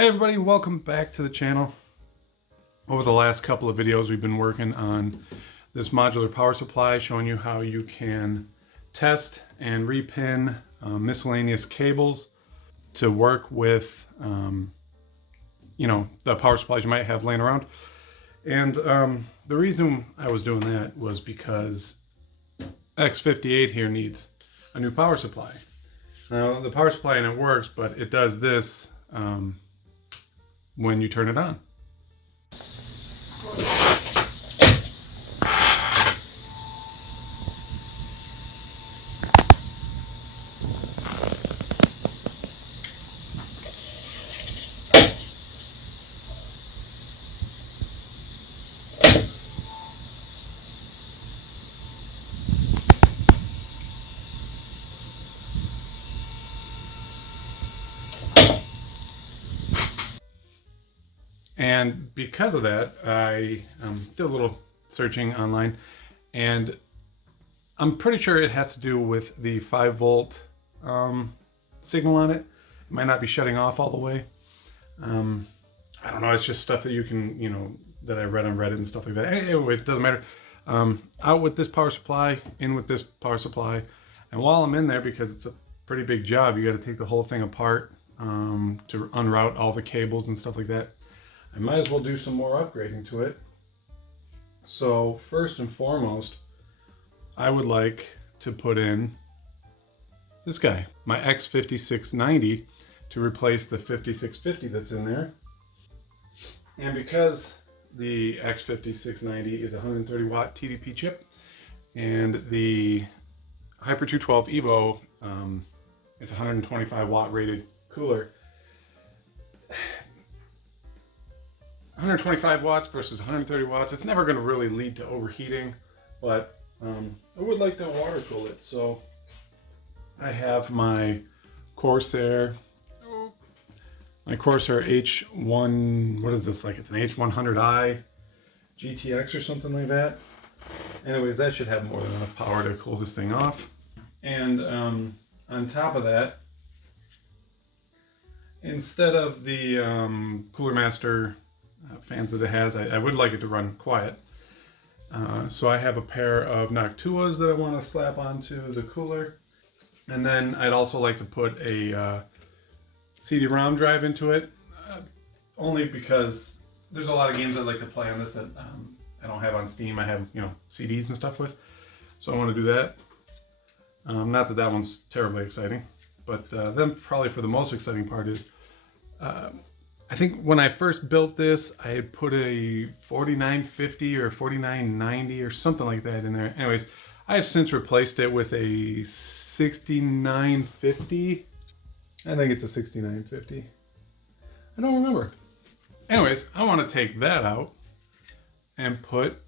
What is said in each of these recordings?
Hey everybody, welcome back to the channel. Over the last couple of videos we've been working on this modular power supply, showing you how you can test and repin miscellaneous cables to work with the power supplies you might have laying around. And the reason I was doing that was because X58 here needs a new power supply. Now the power supply and it works, but it does this when you turn it on. And because of that, I did a little searching online, and I'm pretty sure it has to do with the 5-volt signal on it. It might not be shutting off all the way. I don't know, it's just stuff that you can, that I read on Reddit and stuff like that. Anyway, it doesn't matter. Out with this power supply, in with this power supply. And while I'm in there, because it's a pretty big job, you got to take the whole thing apart to unroute all the cables and stuff like that. I might as well do some more upgrading to it. So first and foremost, I would like to put in this guy, my X5690, to replace the 5650 that's in there. And because the X5690 is a 130 watt TDP chip, and the Hyper 212 Evo, it's a 125 watt rated cooler. 125 watts versus 130 watts, it's never going to really lead to overheating, but I would like to water cool it. So I have my Corsair H1, what is this, like it's an H100i GTX or something like that. Anyways, that should have more than enough power to cool this thing off. And on top of that, instead of the Cooler Master fans that it has, I would like it to run quiet. So I have a pair of Noctuas that I want to slap onto the cooler. And then I'd also like to put a CD-ROM drive into it, only because there's a lot of games I'd like to play on this that I don't have on Steam. I have, CDs and stuff with. So I want to do that. Not that that one's terribly exciting, but then probably for the most exciting part is I think when I first built this, I had put a 4950 or 4990 or something like that in there. Anyways, I have since replaced it with a 6950. I think it's a 6950. I don't remember. Anyways, I want to take that out and put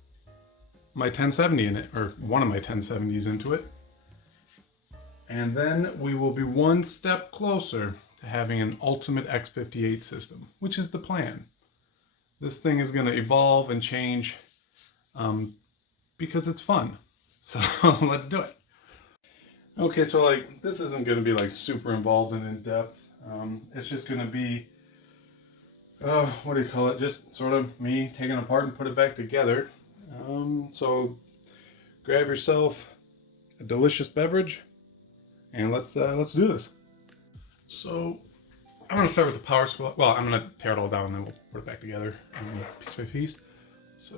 my 1070 in it, or one of my 1070s into it. And then we will be one step closer to having an ultimate X58 system, which is the plan. This thing is going to evolve and change because it's fun. So let's do it. Okay, so this isn't going to be super involved and in depth. It's just going to be, what do you call it? Just sort of me taking it apart and put it back together. So grab yourself a delicious beverage and let's do this. So I'm going to start with the power supply. Well, I'm going to tear it all down and then we'll put it back together piece by piece. So,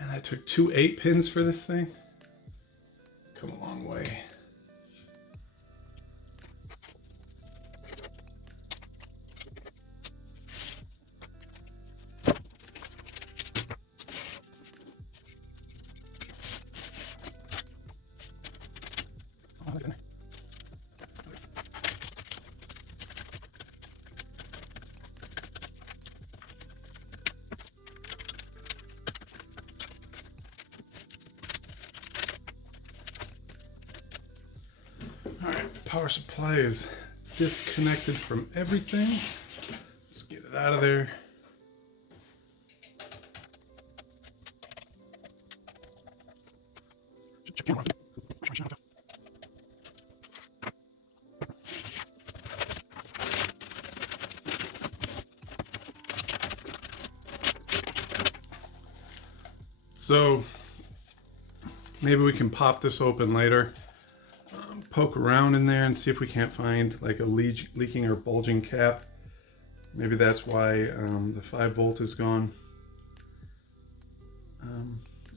and I took 2 8-pins for this thing. Come a long way. Alright, the power supply is disconnected from everything. Let's get it out of there. So maybe we can pop this open later, poke around in there and see if we can't find like a leaking or bulging cap. Maybe that's why the 5 volt is gone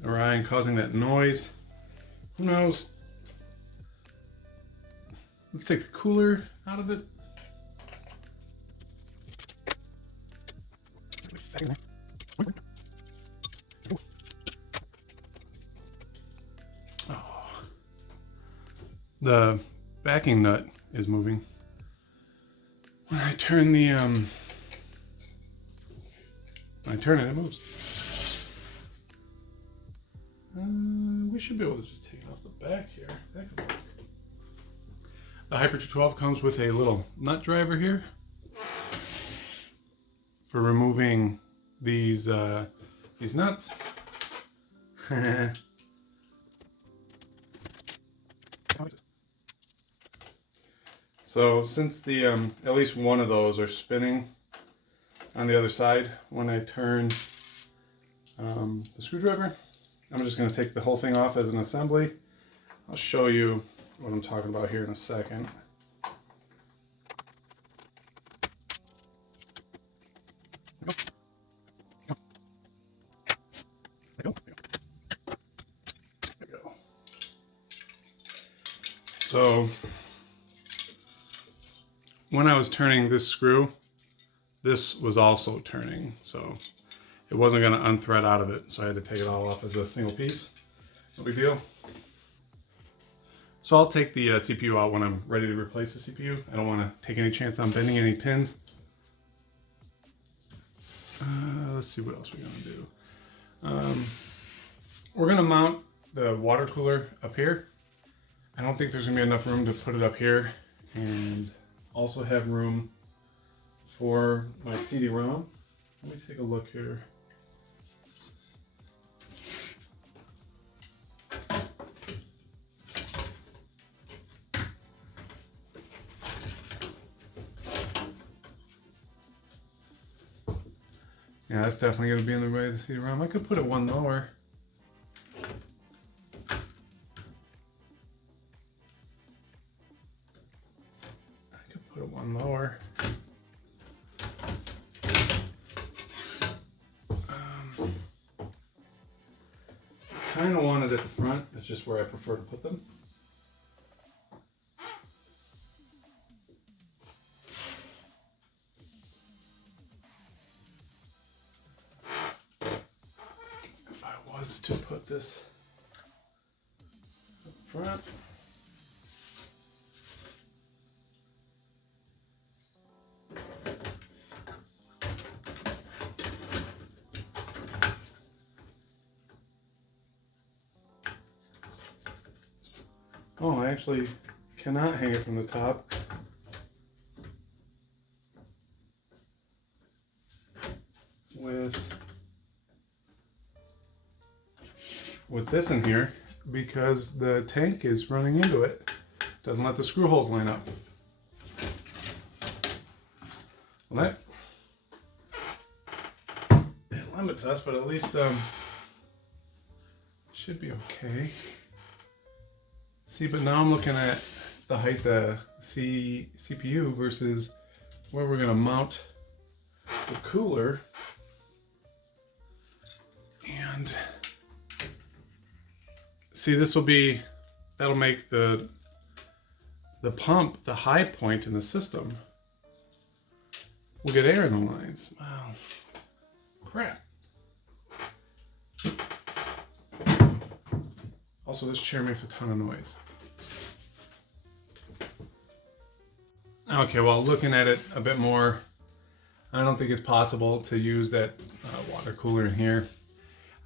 awry and causing that noise. Who knows? Let's take the cooler out of it. Oh. The backing nut is moving. When I turn the when I turn it, it moves. We should be able to just take it off the back here. That could work. The Hyper 212 comes with a little nut driver here for removing these nuts. So since the at least one of those are spinning on the other side, when I turn the screwdriver, I'm just going to take the whole thing off as an assembly. I'll show you what I'm talking about here in a second. There we go. So when I was turning this screw, this was also turning, so it wasn't going to unthread out of it, so I had to take it all off as a single piece. No big deal. So I'll take the CPU out when I'm ready to replace the CPU. I don't want to take any chance on bending any pins. Let's see what else we're going to do. We're going to mount the water cooler up here. I don't think there's going to be enough room to put it up here, and also have room for my CD-ROM. Let me take a look here. Yeah, that's definitely going to be in the way of the CD-ROM. I could put it one lower. I could put it one lower. I kind of want it at the front. That's just where I prefer to put them. If I was to put this up front. Oh, I actually cannot hang it from the top. With this in here, because the tank is running into it. Doesn't let the screw holes line up. Well, it limits us, but at least should be okay. See, but now I'm looking at the height the CPU versus where we're going to mount the cooler. And see, this will be, that'll make the pump the high point in the system. We'll get air in the lines. Wow. Crap. Also, this chair makes a ton of noise. Okay, well, looking at it a bit more, I don't think it's possible to use that water cooler in here.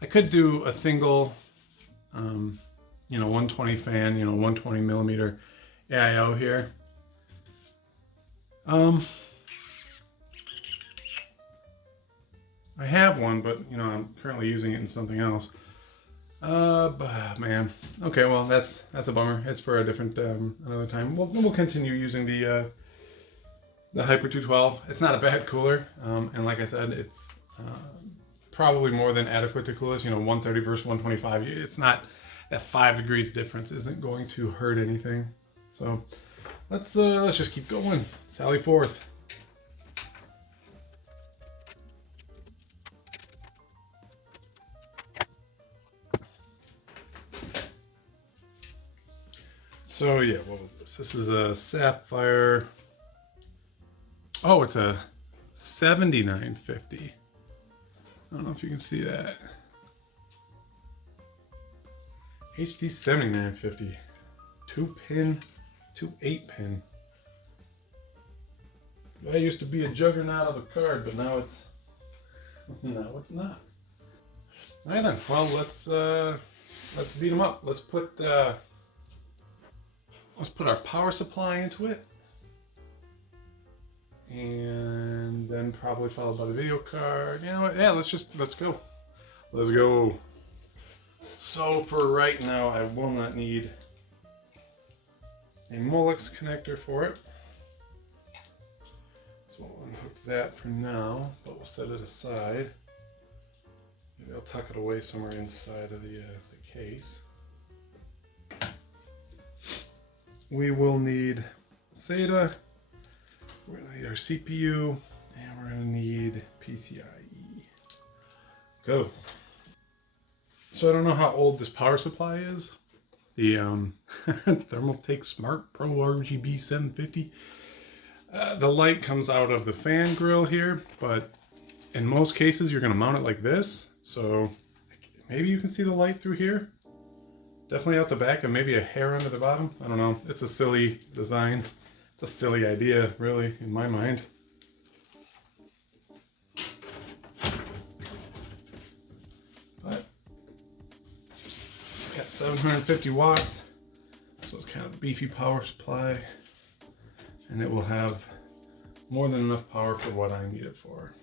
I could do a single, 120 fan, 120 millimeter AIO here. I have one, but I'm currently using it in something else. Man. Okay, well that's a bummer. It's for a different another time. We'll continue using the Hyper 212. It's not a bad cooler, and like I said, it's probably more than adequate to cool this. You know, 130 versus 125. It's not, that 5 degrees difference isn't going to hurt anything. So let's just keep going. Sally forth. So yeah, what was this? This is a sapphire. Oh, it's a 7950. I don't know if you can see that. HD 7950. 2-pin, 8-pin. That used to be a juggernaut of a card, but now it's not. All right then. Well, let's beat them up. Let's put our power supply into it, and then probably followed by the video card. You know what? Yeah, let's go. Let's go. So for right now, I will not need a Molex connector for it. So we'll unhook that for now, but we'll set it aside. Maybe I'll tuck it away somewhere inside of the case. We will need SATA, we're going to need our CPU, and we're going to need PCIe. Go. So I don't know how old this power supply is. The Thermaltake Smart Pro RGB 750. The light comes out of the fan grill here, but in most cases you're going to mount it like this. So maybe you can see the light through here. Definitely out the back and maybe a hair under the bottom. I don't know. It's a silly design. It's a silly idea, really, in my mind. But it's got 750 watts. So it's kind of a beefy power supply. And it will have more than enough power for what I need it for.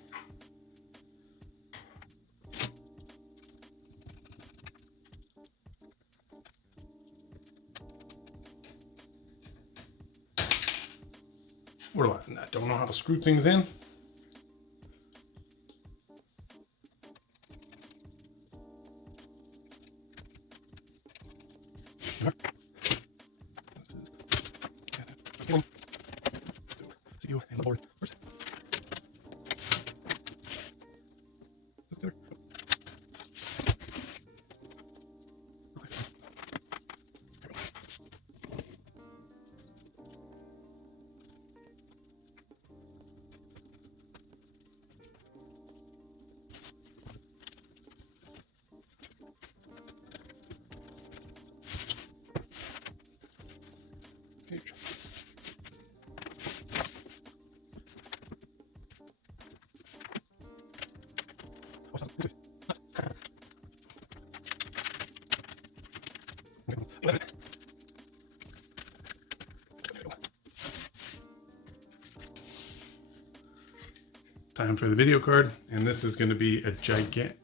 What do I don't know how to screw things in. See you and the board first. Time for the video card, and this is going to be a gigantic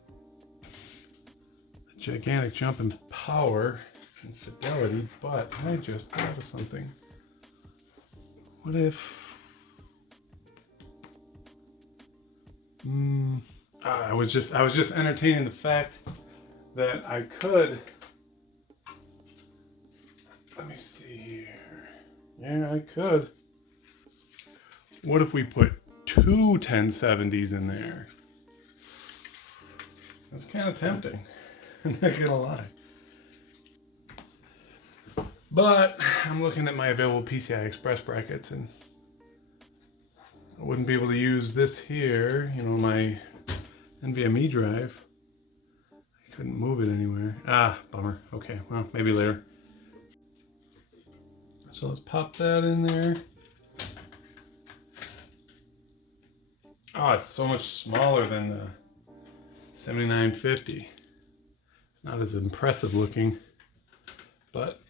jump in power and fidelity, but I just thought of something. What if I was just entertaining the fact that I could, let me see here. Yeah, I could. What if we put two 1070s in there? That's kind of tempting. I'm not gonna lie. But I'm looking at my available PCI Express brackets, and I wouldn't be able to use this here, you know, my NVMe drive. I couldn't move it anywhere. Ah, bummer. Okay, well, maybe later. So let's pop that in there. Oh, it's so much smaller than the 7950. It's not as impressive looking, but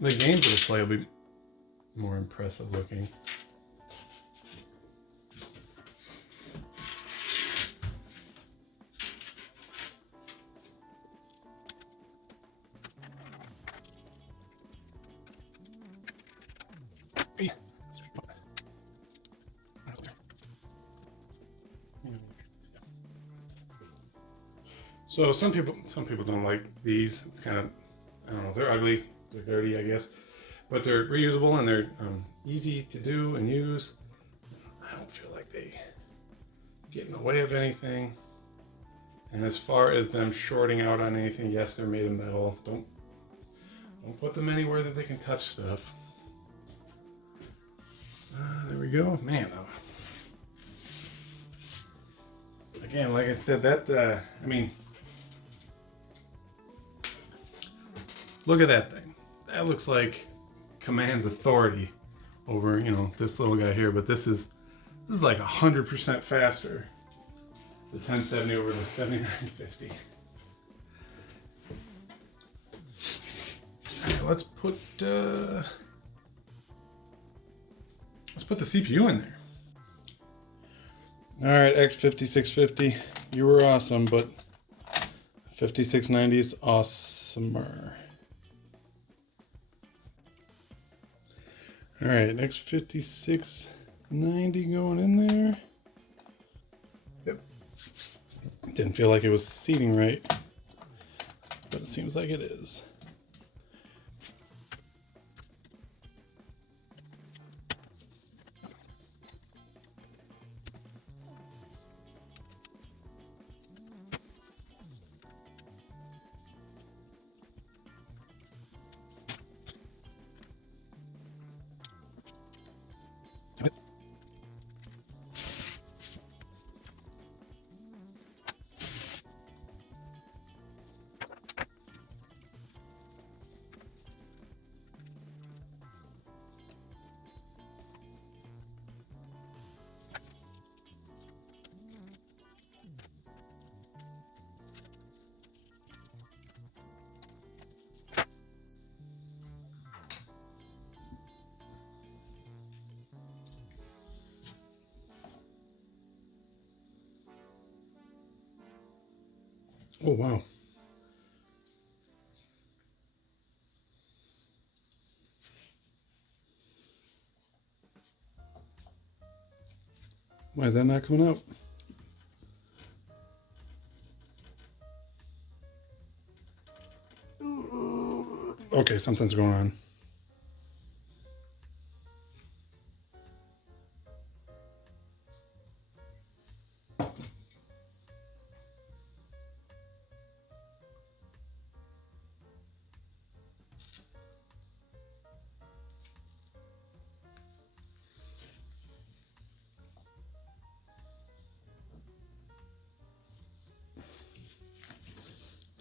the games it'll play will be more impressive looking. So some people don't like these. It's kind of, I don't know, they're ugly, they're dirty, I guess, but they're reusable and they're easy to do and use. I don't feel like they get in the way of anything. And as far as them shorting out on anything, yes, they're made of metal. Don't put them anywhere that they can touch stuff. There we go, man. Again, like I said, that I mean, look at that thing. That looks like commands authority over, you know, this little guy here, but this is like 100% faster. The 1070 over the 7950. All right, let's put the CPU in there. All right, X5650, you were awesome, but 5690 is awesomer. All right, X5690 going in there. Yep. Didn't feel like it was seating right, but it seems like it is. Oh, wow. Why is that not coming out? Okay, something's going on.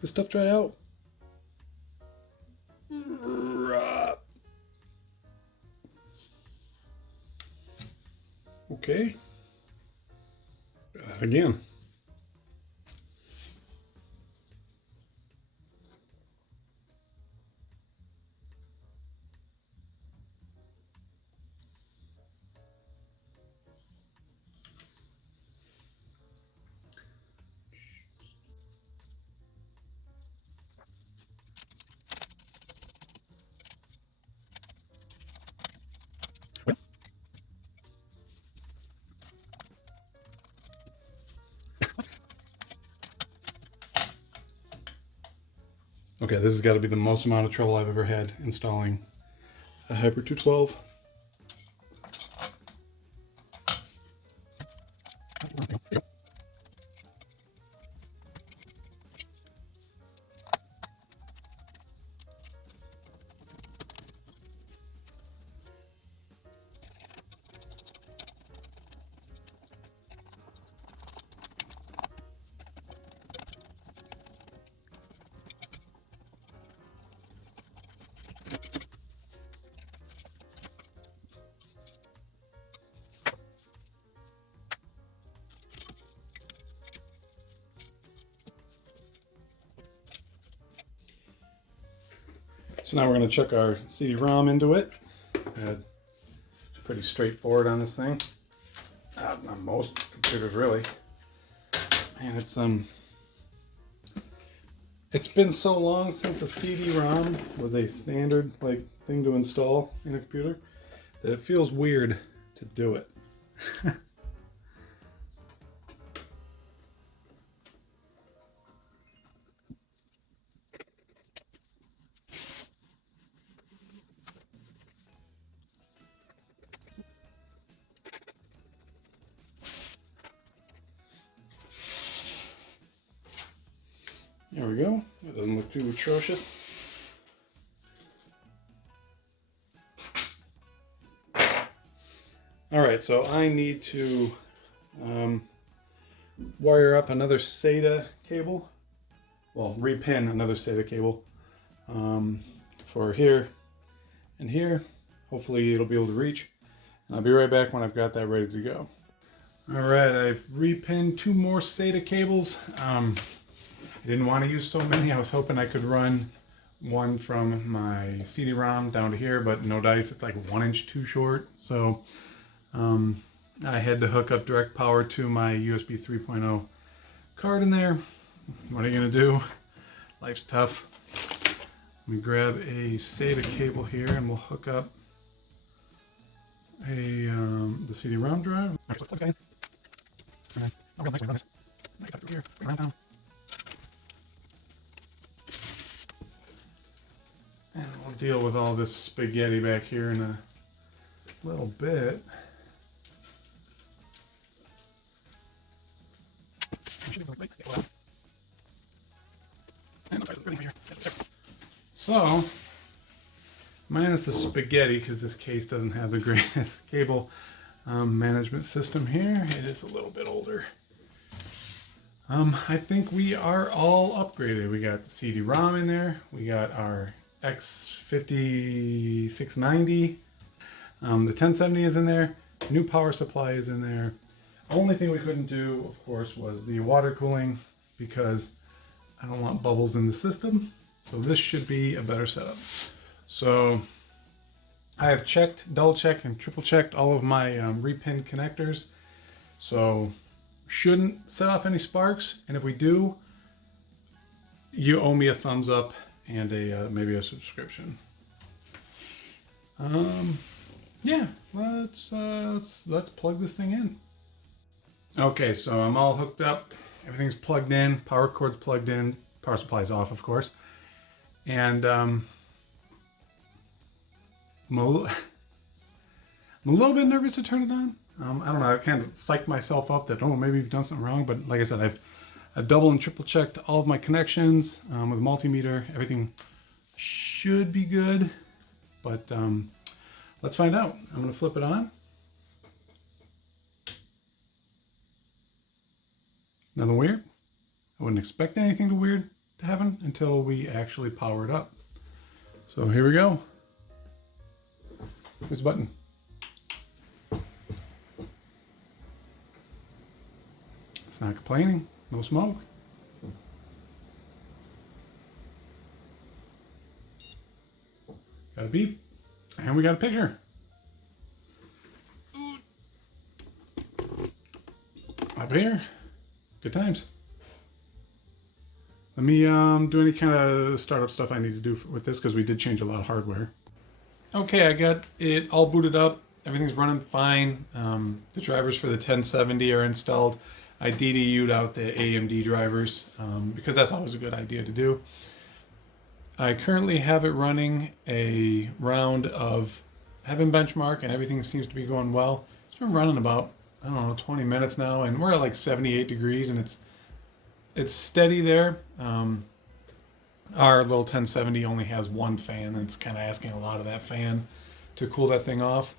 This stuff dry out? Okay. Again. Okay, this has got to be the most amount of trouble I've ever had installing a Hyper 212. So now we're going to chuck our CD-ROM into it. Pretty straightforward on this thing. On most computers, really. Man, it's been so long since a CD-ROM was a standard thing to install in a computer that it feels weird to do it. There we go. It doesn't look too atrocious. All right, so I need to wire up another SATA cable. Well, repin another SATA cable for here and here. Hopefully it'll be able to reach. And I'll be right back when I've got that ready to go. All right, I've repinned 2 more SATA cables. I didn't want to use so many. I was hoping I could run one from my CD-ROM down to here, but no dice. It's like 1 inch too short. So I had to hook up direct power to my USB 3.0 card in there. What are you gonna do? Life's tough. Let me grab a SATA cable here and we'll hook up the CD-ROM drive. All right, so let's plug this guy in. All right, I'll go nice way on this. I can tuck it over here, right around. And we'll deal with all this spaghetti back here in a little bit. So, minus the spaghetti, because this case doesn't have the greatest cable management system here. It is a little bit older. I think we are all upgraded. We got the CD-ROM in there. We got our X58 the 1070 is in there. New power supply is in there. Only thing we couldn't do, of course, was the water cooling because I don't want bubbles in the system. So this should be a better setup. So I have checked, double checked, and triple checked all of my repinned connectors. So shouldn't set off any sparks. And if we do, you owe me a thumbs up and a maybe a subscription. Yeah, let's plug this thing in. Okay, so I'm all hooked up. Everything's plugged in. Power cord's plugged in. Power supply's off, of course. And I'm a little bit nervous to turn it on. I don't know. I kind of psyched myself up that, oh, maybe you've done something wrong. But like I said, I've double and triple checked all of my connections with a multimeter. Everything should be good. But let's find out. I'm going to flip it on. Nothing weird. I wouldn't expect anything weird to happen until we actually power it up. So here we go. Here's the button. It's not complaining. No smoke. Got a beep. And we got a picture. Up here. Good times. Let me do any kind of startup stuff I need to do with this because we did change a lot of hardware. Okay, I got it all booted up. Everything's running fine. The drivers for the 1070 are installed. I DDU'd out the AMD drivers because that's always a good idea to do. I currently have it running a round of Heaven Benchmark and everything seems to be going well. It's been running about, I don't know, 20 minutes now, and we're at like 78 degrees, and it's steady there. Our little 1070 only has one fan, and it's kind of asking a lot of that fan to cool that thing off,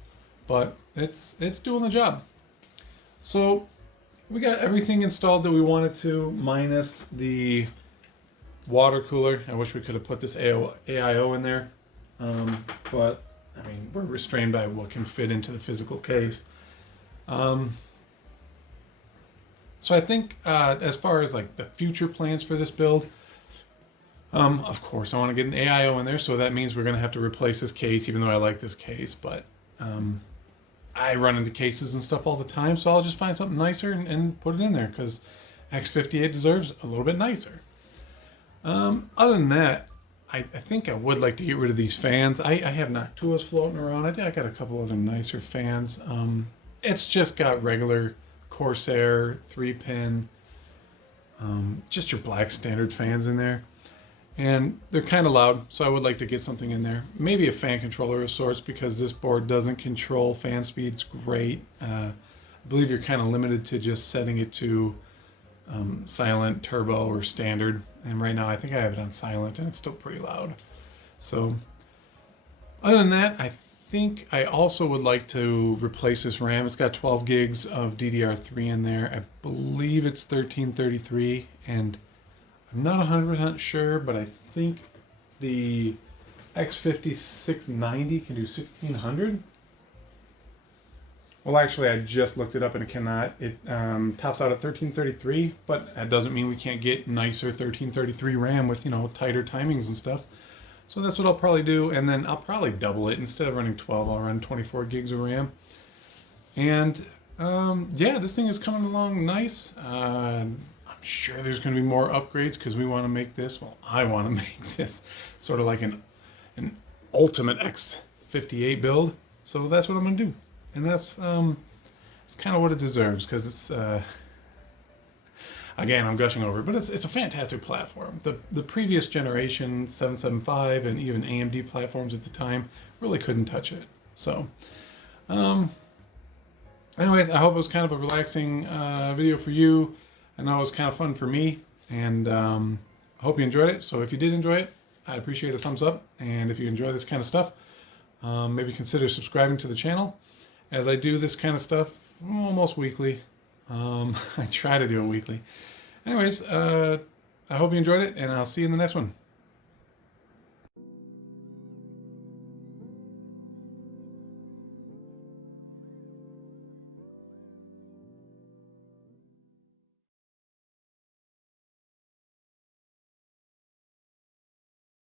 but it's doing the job. So we got everything installed that we wanted to, minus the water cooler. I wish we could have put this AIO in there, but I mean, we're restrained by what can fit into the physical case. So I think as far as like the future plans for this build, of course I want to get an AIO in there, so that means we're going to have to replace this case, even though I like this case, but I run into cases and stuff all the time, so I'll just find something nicer and put it in there, because X58 deserves a little bit nicer. Other than that, I think I would like to get rid of these fans. I have Noctuas floating around. I think I got a couple other nicer fans. It's just got regular Corsair 3-pin, just your black standard fans in there. And they're kind of loud, so I would like to get something in there. Maybe a fan controller of sorts, because this board doesn't control fan speeds great. I believe you're kind of limited to just setting it to silent, turbo, or standard. And right now I think I have it on silent and it's still pretty loud. So other than that, I think I also would like to replace this RAM. It's got 12 gigs of DDR3 in there. I believe it's 1333, and I'm not 100% sure, but I think the X5690 can do 1600. Well, actually, I just looked it up and it cannot. It tops out at 1333, but that doesn't mean we can't get nicer 1333 RAM with, you know, tighter timings and stuff. So that's what I'll probably do, and then I'll probably double it. Instead of running 12, I'll run 24 gigs of RAM. And yeah, this thing is coming along nice. I'm sure there's going to be more upgrades because we want to make this, well, I want to make this sort of like an ultimate X58 build. So that's what I'm going to do. And that's it's kind of what it deserves, because it's again, I'm gushing over it, but it's a fantastic platform. The previous generation 775 and even AMD platforms at the time really couldn't touch it. So anyways, I hope it was kind of a relaxing video for you. I know it was kind of fun for me, and I hope you enjoyed it. So if you did enjoy it, I'd appreciate a thumbs up. And if you enjoy this kind of stuff, maybe consider subscribing to the channel, as I do this kind of stuff almost weekly. I try to do it weekly. Anyways, I hope you enjoyed it, and I'll see you in the next one.